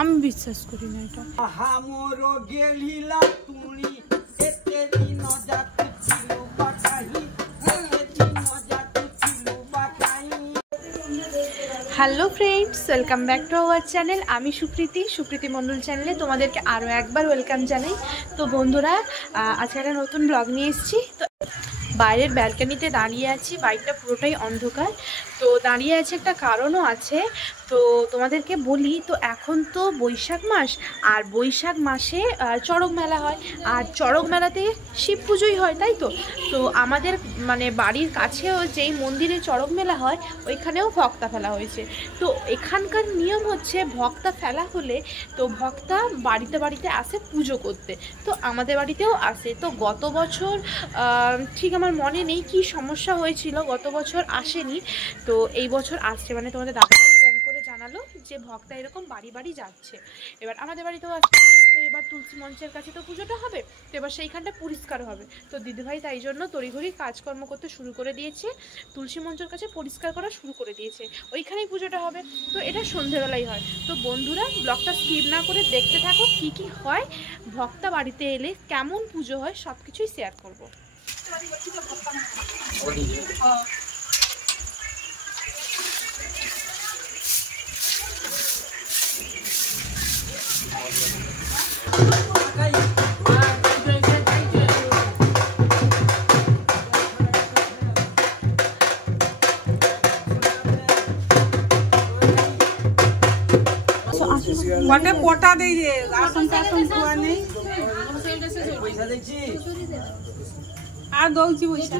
আমি বিশ্বাস করি না এটা। Hello friends, welcome back to our channel. আমি সুপ্রীতি মণ্ডল চ্যানেলে তোমাদেরকে আরও একবার ওয়েলকাম জানাই। তো বন্ধুরা, আজকে একটা নতুন ব্লগ নিয়ে এসেছি। তো বাইরের ব্যালকনিতে দাঁড়িয়ে আছি, বাইকটা পুরোটাই অন্ধকার। তো দাঁড়িয়ে আছে একটা কারণও আছে, তো তোমাদেরকে বলি। তো এখন তো বৈশাখ মাস, আর বৈশাখ মাসে চড়ক মেলা হয়, আর চড়ক মেলাতে শিব পুজোই হয়, তাই তো। তো আমাদের মানে বাড়ির কাছেও যেই মন্দিরে চড়ক মেলা হয়, ওইখানেও ভক্তা ফেলা হয়েছে। তো এখানকার নিয়ম হচ্ছে, ভক্তা ফেলা হলে তো ভক্তা বাড়িতে বাড়িতে আসে পুজো করতে। তো আমাদের বাড়িতেও আসে। তো গত বছর ঠিক আমার মনে নেই কি সমস্যা হয়েছিল, গত বছর আসেনি। তো এই বছর আসছে, মানে তোমাদের দাদাভাই ফোন করে জানালো যে ভক্তা এরকম বাড়ি বাড়ি যাচ্ছে। এবার আমাদের বাড়িতেও আসছে। তো এবার তুলসী মঞ্চের কাছে তো পুজোটা হবে, তো এবার সেইখানটা পরিষ্কার হবে। তো দিদিভাই তাই জন্য তড়িঘড়ি কাজকর্ম করতে শুরু করে দিয়েছে, তুলসী মঞ্চের কাছে পরিষ্কার করা শুরু করে দিয়েছে, ওইখানেই পুজোটা হবে। তো এটা সন্ধেবেলাই হয়। তো বন্ধুরা, ব্লগটা স্কিপ না করে দেখতে থাকো, কি কি হয় ভক্তা বাড়িতে এলে, কেমন পুজো হয়, সব কিছুই শেয়ার করবো। বটে পটা দেই রে, আসন টাসন ধোয়া নেই আর দৌছি পয়সা।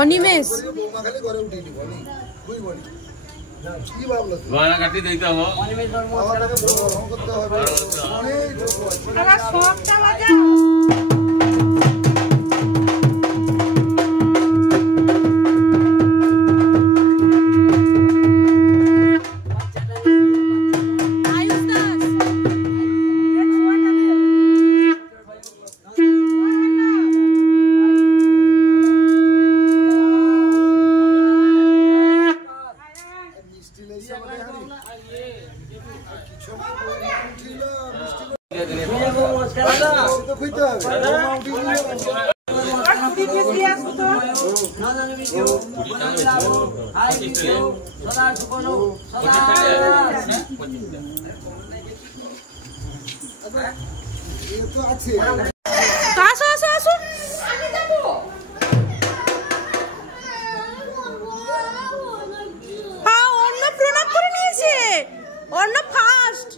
অনিমেষ কাটি দিতে হবে। আসো আসো আসো। হ্যাঁ, অন্য প্রণাম করে নিয়েছে, অন্য ফার্স্ট।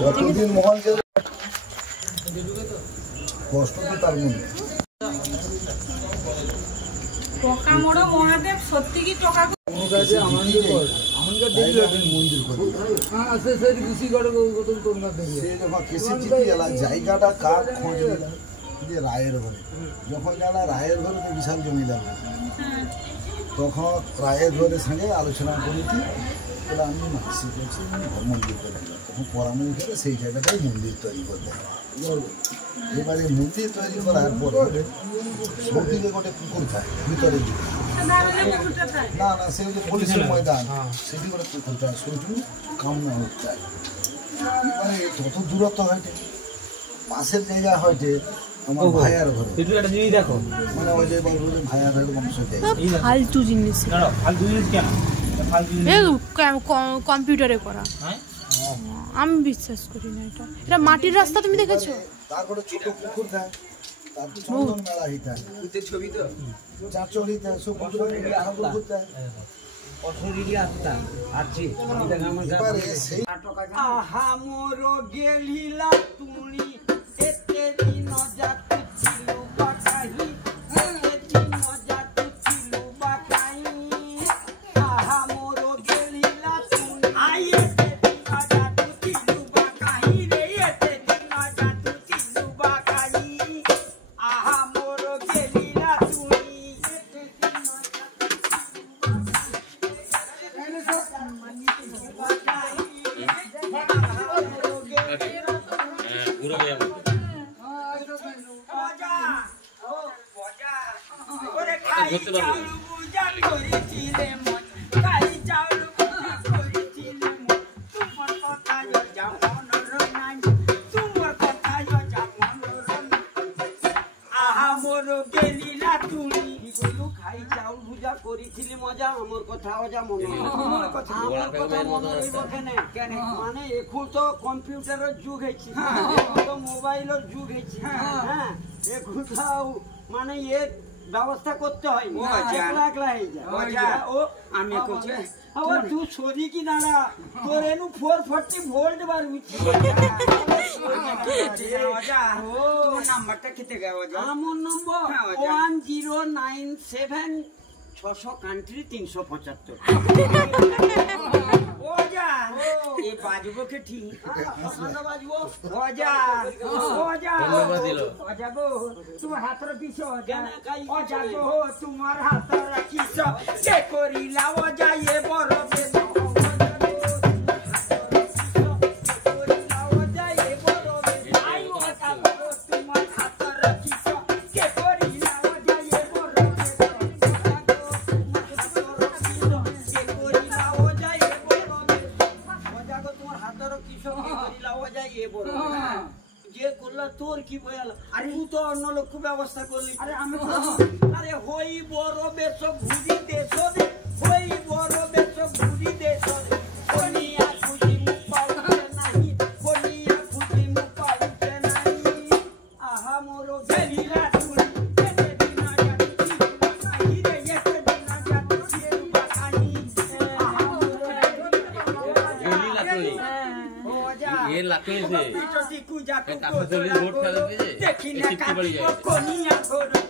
যতদিন মহান কষ্ট তো তার মধ্যে পোকা মোড়ো মহাদেব সত্যি কি টোকা মন্দির জায়গাটা কার খোঁজ নিলাম যে রায়ের ঘরে, যখন জানা রায়ের ঘরে তো বিশাল জমিদার, তখন রায়ের ঘরের সঙ্গে আলোচনা করেছি বলে আমি মাসি করছি মন্দির করে, তখন পরামর্শ করে সেই জায়গাটাই মন্দির তৈরি করতে হবে। এবারে মন্দির তৈরি করার পরে সবদিকে গোটে পুকুর থাকে ভিতরে দিকে, না না সে যে পুলিশের ময়দান সেটি করে পুকুরটা শুধু কামনা হতে হয়। মানে যত দূরত্ব হয়টে পাশের জায়গা হয়টে আমার ভাইয়ার ঘরে, দেখো মানে ওই যে বলবো যে ভাইয়ার বংশ জায়গা ফালতু জিনিস, ফালতু জিনিস কেন? কম্পিউটারে করা, আমি বিশ্বাস করি না। এটা এটা মাটির রাস্তা, তুমি দেখেছো? তারপরে ছোট পুকুর থাকে, তার চন্দন মেলা হইতা ছবি তো চাচড়িতে সব ঠাকুর ঘুরতে আহা মোর গেলিলা তুমি এতে দিন যাতু ছিল বাকাহি, এতে দিন যাতু ছিল বাকাহি। আহা মোর গেলিলা তুমি আই এতে দিন যাতু ছিল বাকাহি রে, এতে দিন যাতু ছিল বাকাহি। আহা মোর গেলিলা তুমি এতে দিন করেছিলি মজা, আমার কথা অজা মনে আমার কথা মনে রইব কেন? মানে এখন তো কম্পিউটারের যুগ হয়েছে, এখন তো মোবাইলের যুগ হয়েছে, হ্যাঁ এখন তো মানে এ ব্যবস্থা করতে হয়, একলা একলা হয়ে যায়। ও আমি আবার তুই সরি কি দাঁড়া, তোর এনু 440 ভোল্ট বার উঠছে। নাম্বারটা খেতে গেছে আমার নম্বর 1097 600 কান্ট্রি 375। ও যা এই বাজবো কে ঠিক বাজবো। ও যা ও যা ও যাবো তোমার হাতের পিছু ও যাবো তোমার হাতের কিস কে করিলা ও যাইয়ে বড় বেদ যে করলা তোর কি বয়াল? আরে তুই তো অন্য লক্ষ্য ব্যবস্থা করলি। আরে আমি আরে হই বড় বেশ ঘুরি দেশ রে, হই বড় বেশ ঘুরি দেশ রে, কোনিয়া খুশি মুখ পাউতে নাই, কোনিয়া খুশি মুখ পাউতে নাই। আহা মোর গেলিলা তুই এতে দিনা যাচ্ছি বাকাহি রে, এতে দিনা যাচ্ছি বাকাহি। আহা মোর গেলিলা তুই ও যা এ লাতুই সে দেখি না কাটিব কোনিয়া ধরো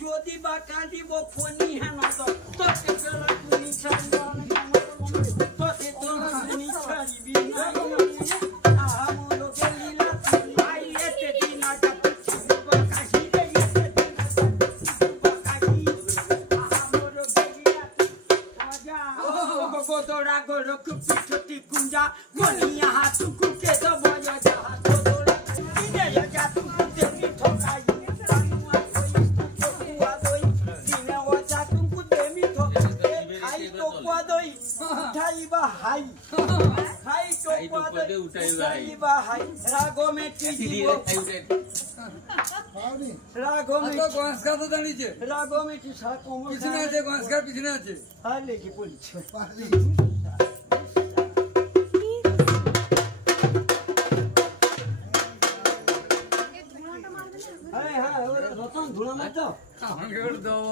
যদি বা কাঁদিব ফনিয়া নদ তোকে চলা তুমি চন্দন তোকে তোলা তুমি ছাড়িবি না। আমার গেলিলা আই এতে দিন আজ বাকাহি রে, এতে দিন বাকাহি। जा मोनिया तुकु के तो बजा जा तो तोरा दिने जा तुकु ते मी ठोकाई कानुआ कोई आ दोई दिने जा तुकु ते मी ठोकाई खाई तो को दोई उठाईबा हाई खाई तो को दोई उठाईबा हाई रागो में टीजीबो রাগো তো গঙ্গা তো জানিছে রাগো মিটি সারা কোমর পিছনে আছে গঙ্গা পিছনে আছে আর লেগে পড়ছে হ্যাঁ হ্যাঁ ওরে রতন ধুলা মার দাও আমাকে করে দাও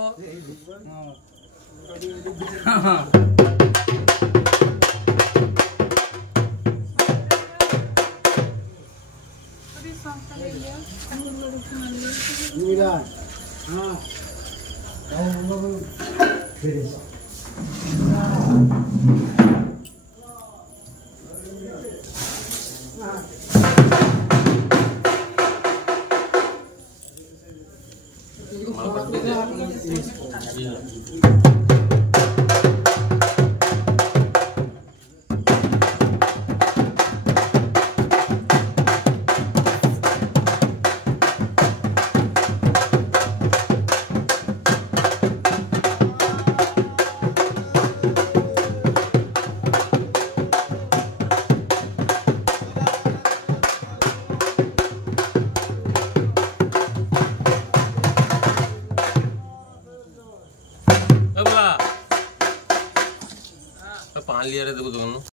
मीरा हाँ फिर Mal